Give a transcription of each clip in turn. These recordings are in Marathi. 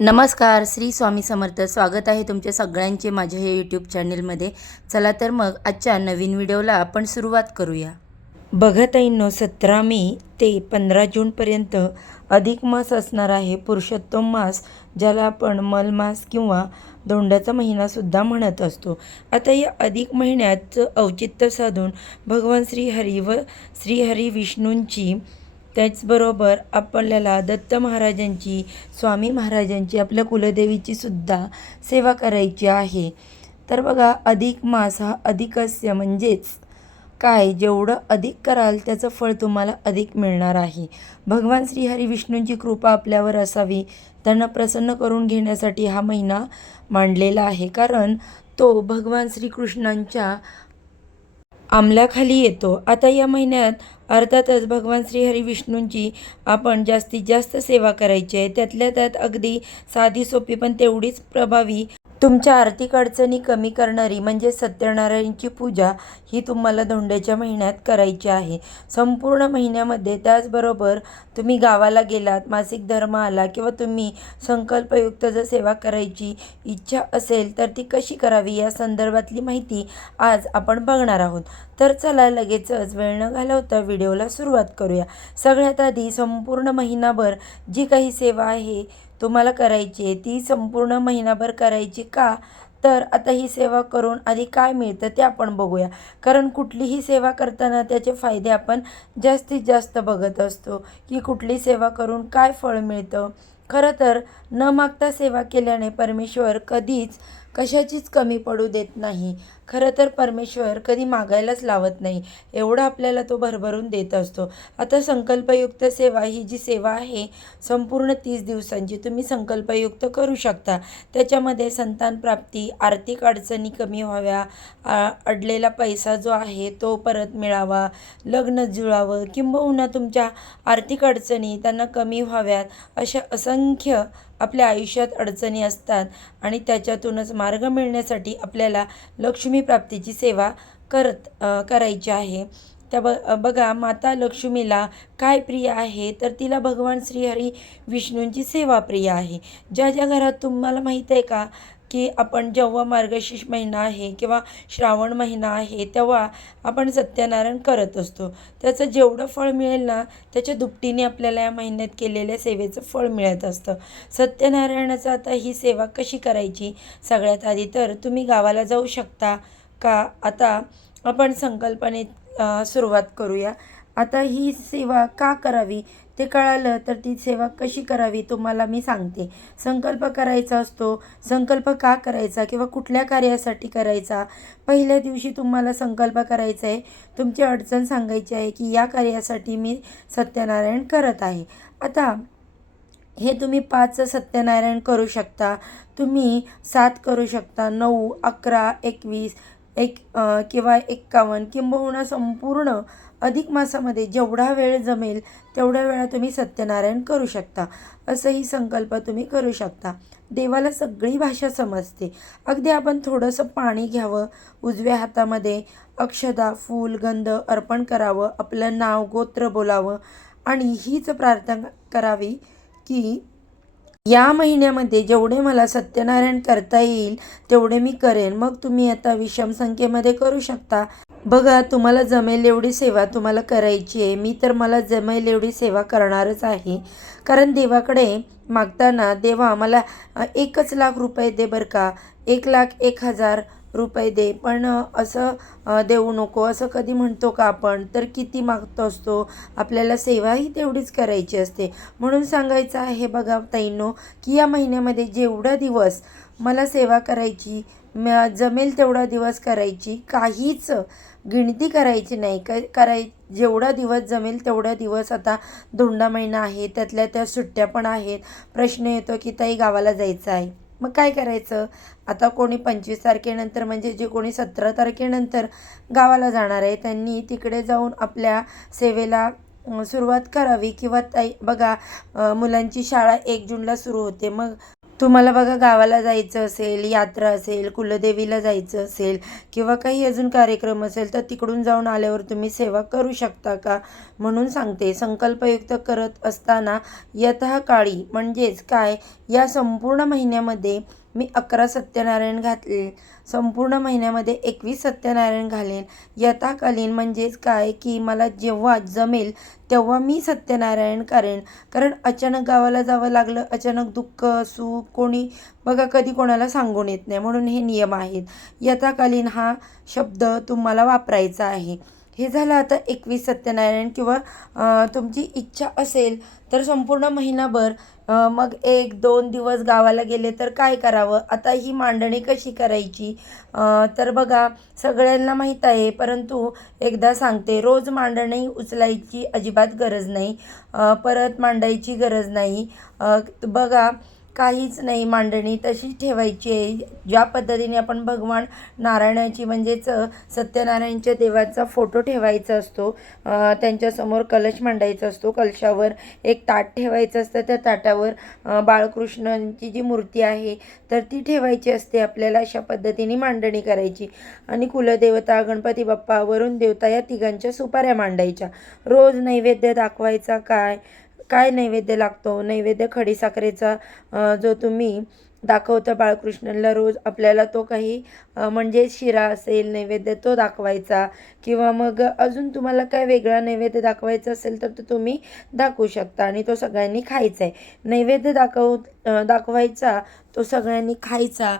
नमस्कार, श्री स्वामी समर्थ. स्वागत आहे तुमच्या सगळ्यांचे माझ्या हे यूट्यूब चॅनलमध्ये. चला तर मग आजच्या नवीन व्हिडिओला आपण सुरुवात करूया. बघत आहे 17 मे ते 15 जूनपर्यंत अधिक मास असणार आहे. पुरुषोत्तम मास, ज्याला आपण मलमास किंवा धोंड्याचा महिनासुद्धा म्हणत असतो. आता या अधिक महिन्याचं औचित्य साधून भगवान श्रीहरी व श्रीहरी विष्णूंची, त्याचबरोबर आपल्याला दत्त महाराजांची, स्वामी महाराजांची, आपल्या कुलदेवीची सुद्धा सेवा करायची आहे. तर बघा, अधिक मास हा अधिकस्य म्हणजेच काय, जेवढं अधिक कराल त्याचं फळ तुम्हाला अधिक मिळणार आहे. भगवान श्रीहरी विष्णूंची कृपा आपल्यावर असावी, त्यांना प्रसन्न करून घेण्यासाठी हा महिना मांडलेला आहे. कारण तो भगवान श्रीकृष्णांच्या अंमलाखाली येतो. आता या महिन्यात अर्थातच भगवान श्रीहरी विष्णूंची आपण जास्तीत जास्त सेवा करायची आहे. त्यातल्या त्यात अगदी साधी सोपी पण तेवढीच प्रभावी, तुमच्या आर्थिक अडचणी कमी करणारी म्हणजे सत्यनारायणची पूजा ही तुम्हाला धोंड्याच्या महिन्यात करायची आहे. संपूर्ण महिन्यामध्ये, त्याचबरोबर तुम्ही गावाला गेलात, मासिक धर्म आला किंवा तुम्ही संकल्पयुक्त जर सेवा करायची इच्छा असेल तर ती कशी करावी या संदर्भातली माहिती आज आपण बघणार आहोत. तर चला लगेचच वेळ न घालवता व्हिडिओला सुरुवात करूया. सगळ्यात आधी संपूर्ण महिनाभर जी काही सेवा आहे तुम्हाला करायची आहे ती संपूर्ण महिनाभर करायची का, तर आता ही सेवा करून आधी काय मिळतं ते आपण बघूया. कारण कुठलीही सेवा करताना त्याचे फायदे आपण जास्तीत जास्त बघत असतो की कुठली सेवा करून काय फळ मिळतं. खरं तर न मागता सेवा केल्याने परमेश्वर कधीच कशाचीच कमी पडू देत नाही. खरं तर परमेश्वर कधी मागायलाच लावत नाही, एवढं आपल्याला तो भरभरून देत असतो. आता संकल्पयुक्त सेवा ही जी सेवा आहे संपूर्ण 30 दिवसांची तुम्ही संकल्पयुक्त करू शकता. त्याच्यामध्ये संतान प्राप्ती, आर्थिक अडचणी कमी व्हाव्या, अडलेला पैसा जो आहे तो परत मिळावा, लग्न जुळावं, किंबहुना तुमच्या आर्थिक अडचणी त्यांना कमी व्हाव्यात, अशा असंख्य आपल्या आयुष्यात अडचणी असतात आणि त्याच्यातूनच मार्ग मिळण्यासाठी आपल्याला लक्ष्मी प्राप्तीची सेवा करायची आहे. बघा, माता लक्ष्मीला काय प्रिय आहे, तर तिला भगवान श्रीहरी विष्णूंची सेवा प्रिय आहे. ज्या ज्या घरात तुम्हाला माहीत आहे का की आपण जेव्हा मार्गशीर्ष महिना आहे किंवा श्रावण महिना आहे तेव्हा आपण सत्यनारायण करत असतो. त्याचं जेवढं फळ मिळेल ना त्याच्या दुपटीने आपल्याला या महिन्यात केलेल्या सेवेचं फळ मिळत असतं. सत्यनारायणाचं आता ही सेवा कशी करायची, सगळ्यात आधी तर तुम्ही गावाला जाऊ शकता का. आता आपण संकल्पनेत सुरुवात करूया. आता ही सेवा का करावी ते कळालं तर ती सेवा कशी करावी तुम्हाला मी सांगते. संकल्प करायचा असतो. संकल्प का करायचा किंवा कुठल्या कार्यासाठी करायचा, पहिल्या दिवशी तुम्हाला संकल्प करायचा आहे, तुमची अडचण सांगायची आहे की या कार्यासाठी मी सत्यनारायण करत आहे. आता हे तुम्ही 5 सत्यनारायण करू शकता, तुम्ही 7 करू शकता, 9, 11, 21, किंवा 51, किंबहुना संपूर्ण अधिक मासामध्ये जेवढा वेळ जमेल तेवढ्या वेळा तुम्ही सत्यनारायण करू शकता. असंही संकल्प तुम्ही करू शकता. देवाला सगळी भाषा समजते. अगदी आपण थोडंसं पाणी घ्यावं, उजव्या हातामध्ये अक्षदा, फूल, गंध अर्पण करावं, आपलं नाव गोत्र बोलावं आणि हीच प्रार्थना करावी की या महिन्यामध्ये जेवढे मला सत्यनारायण करता येईल तेवढे मी करेन. मग तुम्ही आता विषम संख्येमध्ये करू शकता. बघा, तुम्हाला जमेल एवढी सेवा तुम्हाला करायची आहे. मी तर मला जमेल एवढी सेवा करणारच आहे. कारण देवाकडे मागताना, देवा मला 1,00,000 रुपये दे बरं का, 1,01,000 रुपये दे, पण असं देऊ नको असं कधी म्हणतो का आपण. तर किती मागतो असतो, आपल्याला सेवाही तेवढीच करायची असते. म्हणून सांगायचं आहे बघा ताईंनो, की या महिन्यामध्ये जेवढा दिवस मला सेवा करायची, जमेल तेवढा दिवस करायची, काहीच गिणती करायची नाही. जेवढा दिवस जमेल तेवढा दिवस. आता धोंडा महिना आहे, त्यातल्या त्या सुट्ट्या पण आहेत. प्रश्न येतो की ताई गावाला जायचं आहे, मग काय करायचं. आता कोणी 25 तारखेनंतर म्हणजे जे कोणी 17 तारखेनंतर गावाला जाणार आहे त्यांनी तिकडे जाऊन आपल्या सेवेला सुरुवात करावी. किंवा ताई बघा, मुलांची शाळा 1 जूनला सुरू होते, मग तुम्हाला बघा गावाला जायचं असेल, यात्रा असेल, कुलदेवीला जायचं असेल किंवा काही अजून कार्यक्रम असेल तर तिकडून जाऊन आल्यावर तुम्ही सेवा करू शकता का? म्हणून सांगते. संकल्पयुक्त करत असताना यथाकाळी म्हणजेच काय, या संपूर्ण महिन्यामध्ये मी 11 सत्यनारायण घातले, संपूर्ण महिन्यामध्ये 21 सत्यनारायण घालेन. यथाकालीन म्हणजेच काय, की मला जेव्हा जमेल तेव्हा मी सत्यनारायण करेन. कारण अचानक गावाला जावं लागलं, अचानक दुःख, सुख कोणी बघा कधी कोणाला सांगून येत नाही. म्हणून हे नियम आहेत. यथाकालीन हा शब्द तुम्हाला वापरायचा आहे. हे झालं आता 21 सत्यनारायण किंवा तुमची इच्छा असेल तर संपूर्ण महिनाभर मग 1-2 दिवस गावाला गेले तर काय करावं? आता ही मांडणी कशी करायची? तर बघा सगळ्यांना माहीत आहे, परंतु एकदा सांगते. रोज मांडणी उचलायची अजिबात गरज नाही, परत मांडायची गरज नाही. बघा काहीच नाही, मांडणी तशीच ठेवायची आहे. ज्या पद्धतीने आपण भगवान नारायणाची म्हणजेच सत्यनारायणच्या देवाचा फोटो ठेवायचा असतो, त्यांच्यासमोर कलश मांडायचा असतो, कलशावर एक ताट ठेवायचं असतं, त्या ताटावर बाळकृष्णांची जी मूर्ती आहे तर ती ठेवायची असते आपल्याला. अशा पद्धतीने मांडणी करायची आणि कुलदेवता, गणपती बाप्पा, वरुण देवता या तिघांच्या सुपाऱ्या मांडायच्या. रोज नैवेद्य दाखवायचा. काय नैवेद्य लागतो? नैवेद्य खडीसाखरेचा जो तुम्ही दाखवता बाळकृष्णाला रोज, आपल्याला तो काही म्हणजे शिरा असेल नैवेद्य तो दाखवायचा, किंवा मग अजून तुम्हाला काय वेगळा नैवेद्य दाखवायचा असेल तर तो तुम्ही दाखवू शकता आणि तो सगळ्यांनी खायचा आहे. नैवेद्य दाखवायचा, तो सगळ्यांनी खायचा.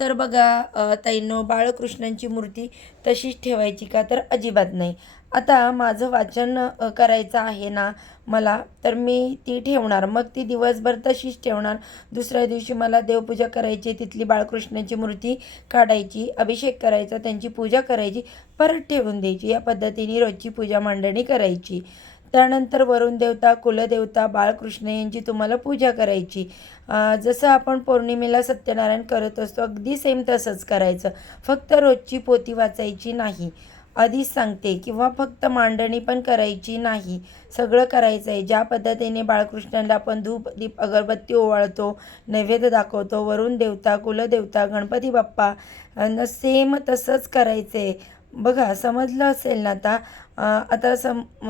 तर बघा ताईंनो, बाळकृष्णांची मूर्ती तशीच ठेवायची का? तर अजिबात नाही. आता माझं वाचन करायचं आहे ना मला, तर मी ती ठेवणार, मग ती दिवसभर तशीच ठेवणार. दुसऱ्या दिवशी मला देवपूजा करायची, तिथली बाळकृष्णाची मूर्ती काढायची, अभिषेक करायचा, त्यांची पूजा करायची, परत ठेवून द्यायची. या पद्धतीने रोजची पूजा मांडणी करायची. त्यानंतर वरुण देवता, कुलदेवता, बाळकृष्ण यांची तुम्हाला पूजा करायची. जसं आपण पौर्णिमेला सत्यनारायण करत असतो अगदी सेम तसंच करायचं. फक्त रोजची पोथी वाचायची नाही, आधीच सांगते, किंवा फक्त मांडणी पण करायची नाही. सगळं करायचं आहे. ज्या पद्धतीने बाळकृष्णाला आपण धूप, दीप, अगरबत्ती ओवाळतो, नैवेद्य दाखवतो, वरुण देवता, कुलदेवता, गणपती बाप्पा सेम तसंच करायचं आहे. बघा समजलं असेल ना आता? आता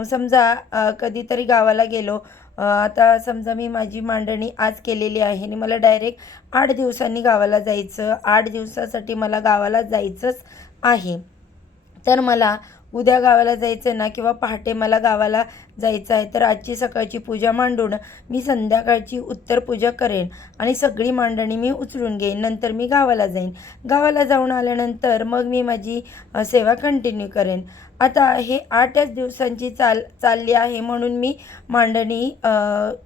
समजा कधीतरी गावाला गेलो, आता समजा मी माझी मांडणी आज केलेली आहे आणि मला डायरेक्ट 8 दिवसांनी गावाला जायचं, 8 दिवसासाठी मला गावाला जायचंच आहे. तर मला उद्या गावाला जायचं ना, किंवा पहाटे मला गावाला जायचं आहे, तर आजची सकाळची पूजा मांडून मी संध्याकाळची उत्तर पूजा करेन आणि सगळी मांडणी मी उचलून घेईन. नंतर मी गावाला जाईन. गावाला जाऊन आल्यानंतर मग मी माझी सेवा कंटिन्यू करेन. आता हे 8च दिवसांची चालली आहे म्हणून मी मांडणी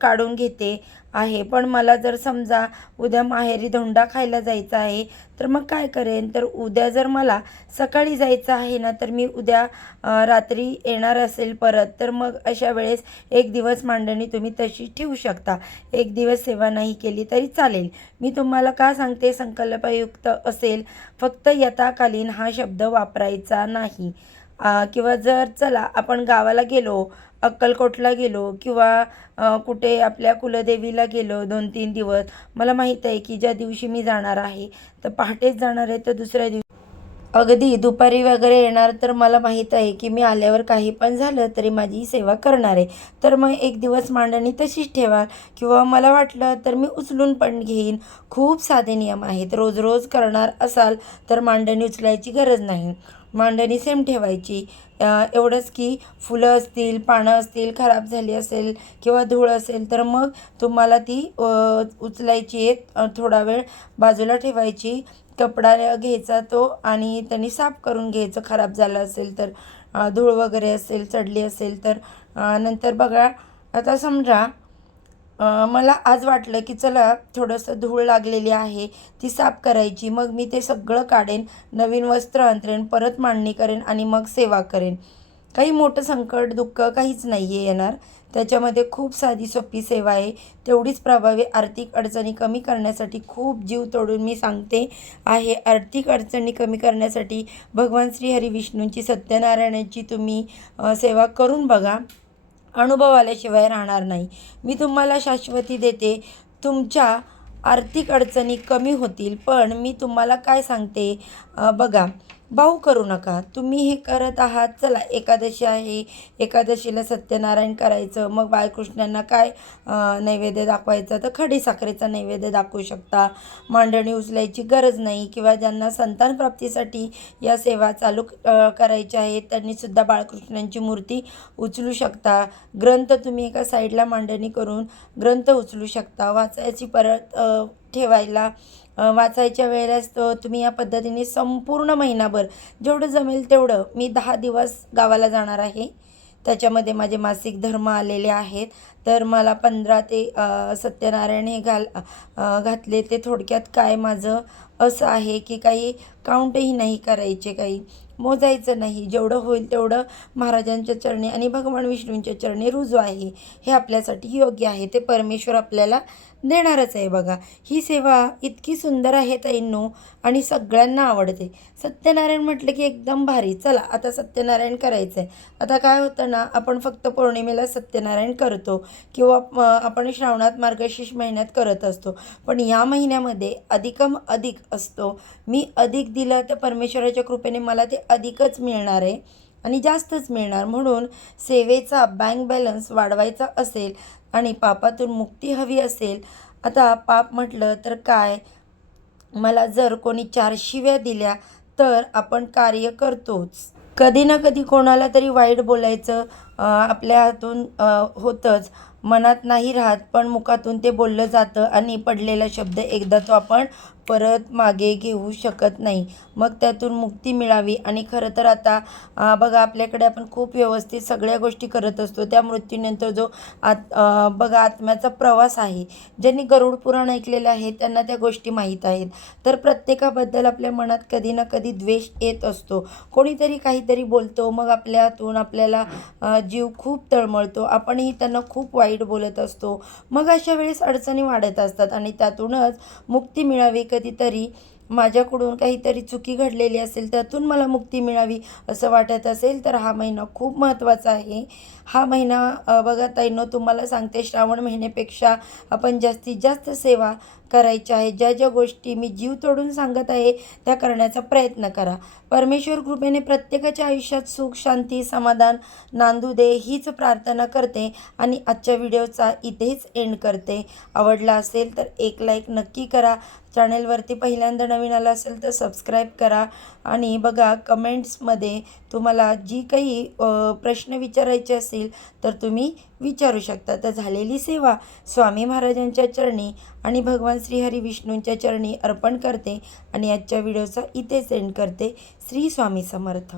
काढून घेते आहे. पण मला जर समजा उद्या माहेरी धोंडा खायला जायचं आहे तर मग काय करेन? तर उद्या जर मला सकाळी जायचं आहे ना, तर मी उद्या रात्री येणार असेल परत, तर मग अशा वेळेस 1 दिवस मांडणी तुम्ही तशी ठेवू शकता. 1 दिवस सेवा नाही केली तरी चालेल. मी तुम्हाला का सांगते? संकल्पयुक्त असेल, फक्त यथाकालीन हा शब्द वापरायचा नाही. किंवा जर चला आपण गावाला गेलो, अक्कलकोटला गेलो, किंवा कुठे आपल्या कुलदेवीला गेलो 2-3 दिवस, मला माहीत आहे की ज्या दिवशी मी जाणार आहे तर पहाटेच जाणार आहे, तर दुसऱ्या दिवशी अगदी दुपारी वगैरे येणार, तर मला माहीत आहे की मी आल्यावर काही पण झालं तरी माझी सेवा करणार आहे. तर मग 1 दिवस मांडणी तशीच ठेवा, किंवा मला वाटलं तर मी उचलून पण घेईन. खूप साधे नियम आहेत. रोज रोज करणार असाल तर मांडणी उचलायची गरज नाही, मांडणी सेम ठेवायची. एवढंच की फुलं असतील, पानं असतील, खराब झाली असेल किंवा धूळ असेल तर मग तुम्हाला ती उचलायची आहे, थोडा वेळ बाजूला ठेवायची. कपडा घ्यायचा तो आणि त्यांनी साफ करून घ्यायचं, खराब झालं असेल तर, धूळ वगैरे असेल, चढली असेल तर. नंतर बघा आता समजा मला आज वाटलं की चला थोडंसं धूळ लागलेली आहे, ती साफ करायची. मग मी ते सगळं काढेन, नवीन वस्त्र अंथरेन, परत मांडणी करेन आणि मग सेवा करेन. काही मोठं संकट, दुःख काहीच नाही आहे येणार. त्याच्यामध्ये खूप साधी सोपी सेवा आहे, तेवढीच प्रभावी. आर्थिक अडचणी कमी करण्यासाठी खूप जीव तोडून मी सांगते आहे. आर्थिक अडचणी कमी करण्यासाठी भगवान श्री हरी विष्णूंची, सत्यनारायणाची तुम्ही सेवा करून बघा. अनुभव आल्याशिवाय राहणार नाही. मी तुम्हाला शाश्वती देते. तुमच्या आर्थिक अडचणी कमी होतील. पण मी तुम्हाला काय सांगते, बघा, भाऊ करू नका. तुम्ही हे करत आहात, चला एकादशी आहे, एकादशीला सत्यनारायण करायचं. मग बाळकृष्णांना काय नैवेद्य दाखवायचा, तर खडीसाखरेचा नैवेद्य दाखवू शकता. मांडणी उचलायची गरज नाही. किंवा ज्यांना संतान प्राप्तीसाठी या सेवा चालू करायच्या आहेत, त्यांनीसुद्धा बाळकृष्णांची मूर्ती उचलू शकता. ग्रंथ तुम्ही एका साईडला मांडणी करून ग्रंथ उचलू शकता. वाचायची परत ठेवायला वाचायच्या वेळेस तुम्ही या पद्धतीने संपूर्ण महिनाभर जेवढं जमेल तेवढं, मी 10 दिवस गावाला जाणार आहे. त्याच्यामध्ये माझे मासिक धर्म आलेले आहेत. तर मला 15 ते सत्यनारायण हे घातले. ते थोडक्यात काय माझं असं आहे की काही काउंटही नाही करायचे, काही मोजायचं नाही. जेवढं होईल तेवढं महाराजांच्या चरणी आणि भगवान विष्णूंच्या चरणी रुजू आहे. हे आपल्यासाठी योग्य आहे. ते परमेश्वर आपल्याला देणारच आहे. बघा, ही सेवा इतकी सुंदर आहे ताईंनो, आणि सगळ्यांना आवडते. सत्यनारायण म्हटलं की एकदम भारी. चला आता सत्यनारायण करायचं आहे. आता काय होतं ना, आपण फक्त पौर्णिमेला सत्यनारायण करतो किंवा आपण श्रावणात मार्गशीर्ष महिन्यात करत असतो. पण या महिन्यामध्ये अधिकम अधिक असतो. मी अधिक दिलं तर परमेश्वराच्या कृपेने मला ते अधिकच मिळणार आहे आणि जास्तच मिळणार. म्हणून सेवेचा बँक बॅलन्स वाढवायचा असेल आणि पापातून मुक्ती हवी असेल, आता पाप म्हटलं तर काय, मला जर कोणी 4 शिव्या दिल्या तर आपण कार्य करतोच. कधी ना कधी कोणाला तरी वाईट बोलायचं आपल्या हातून होतंच. मनात नाही राहत, पण मुखातून ते बोललं जातं आणि पडलेला शब्द एकदा तो आपण परत मागे घेऊ शकत नाही. मग त्यातून मुक्ती मिळावी. आणि खरं तर आता बघा, आपल्याकडे आपण खूप व्यवस्थित सगळ्या गोष्टी करत असतो. त्या मृत्यूनंतर जो बघा आत्म्याचा प्रवास आहे, ज्यांनी गरुड पुराण ऐकलेलं आहे त्यांना त्या गोष्टी माहीत आहेत. तर प्रत्येकाबद्दल आपल्या मनात कधी ना कधी द्वेष येत असतो. कोणीतरी काहीतरी बोलतो, मग आपल्या हातून आपल्याला जीव खूप तळमळतो. आपणही त्यांना खूप वाईट बोलत असतो. मग अशा वेळेस अडचणी वाढत असतात आणि त्यातूनच मुक्ती मिळावी. कधीतरी माझ्याकडून काहीतरी चुकी घडलेली असेल, त्यातून मला मुक्ती मिळावी असं वाटत असेल, तर हा महिना खूप महत्त्वाचा आहे. हा महिना बघा ताईंनो, तुम्हाला सांगते, श्रावण महिन्यापेक्षा आपण जास्तीत जास्त सेवा करायच्या आहे. ज्या ज्या गोष्टी मी जीव तोडून सांगत आहे त्या करण्याचा प्रयत्न करा. परमेश्वर कृपेने प्रत्येकाच्या आयुष्यात सुख, शांती, समाधान नांदू दे, हीच प्रार्थना करते आणि आजच्या व्हिडिओचा इथेच एंड करते. आवडला असेल तर एक लाईक नक्की करा. चॅनेलवरती पहिल्यांदा नवीन आला असेल तर सबस्क्राईब करा. आणि बघा, कमेंट्समध्ये तुम्हाला जी काही प्रश्न विचारायचे असेल तर तुम्ही विचारू शकता. तर झालेली सेवा स्वामी महाराजांच्या चरणी आणि भगवान श्रीहरी विष्णूंच्या चरणी अर्पण करते आणि आजच्या व्हिडिओचा इथेच एंड करते. श्री स्वामी समर्थ.